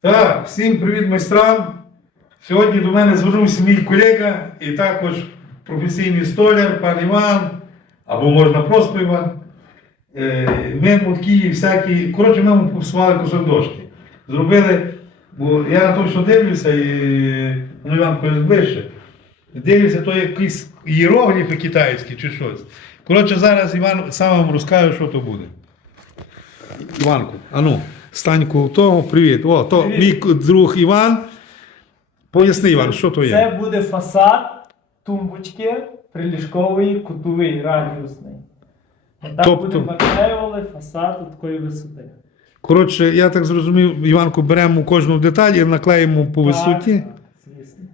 Так, всім привіт майстрам. Сьогодні до мене звернувся мій колега і також професійний столяр, пан Іван, або можна просто Іван. Е, Ми мотки всякі. Коротше, ми попсували кусок дошки. Зробили, бо я на то, що дивлюся, і ну, Іван каже ближче. Дивлюся, то якісь іерогліфи китайські чи щось. Коротше, зараз Іван сам вам розкаже, що то буде. Іванку, а ну, стань коло того, привіт. О, то Привіт. мій друг Іван. Поясни, Іван, що то є? Це буде фасад тумбочки приліжкової кутовий радіусний. Отак Тобто- будемо наклеювали фасад такої висоти. Коротше, я так зрозумів, Іванку, беремо кожну деталь і наклеїмо по висоті. Так, звісно.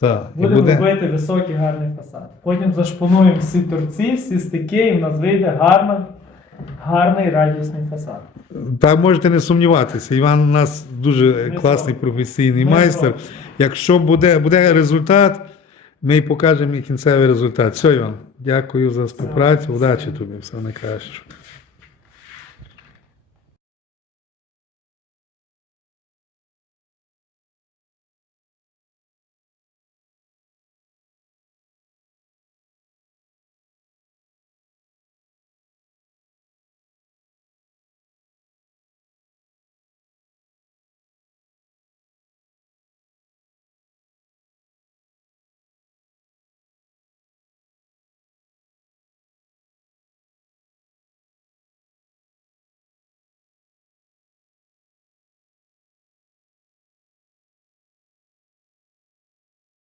Так, і Будемо буде. робити високий гарний фасад. Потім зашпонуємо всі торці, всі стики, і в нас вийде гарна, гарний радіусний фасад. Так можете не сумніватися. Іван у нас дуже Ми класний зробимо. професійний Ми майстер. зробимо. Якщо буде, буде результат, ми й покажемо і кінцевий результат. Все, Іван, дякую за співпрацю. Удачі тобі, все найкраще.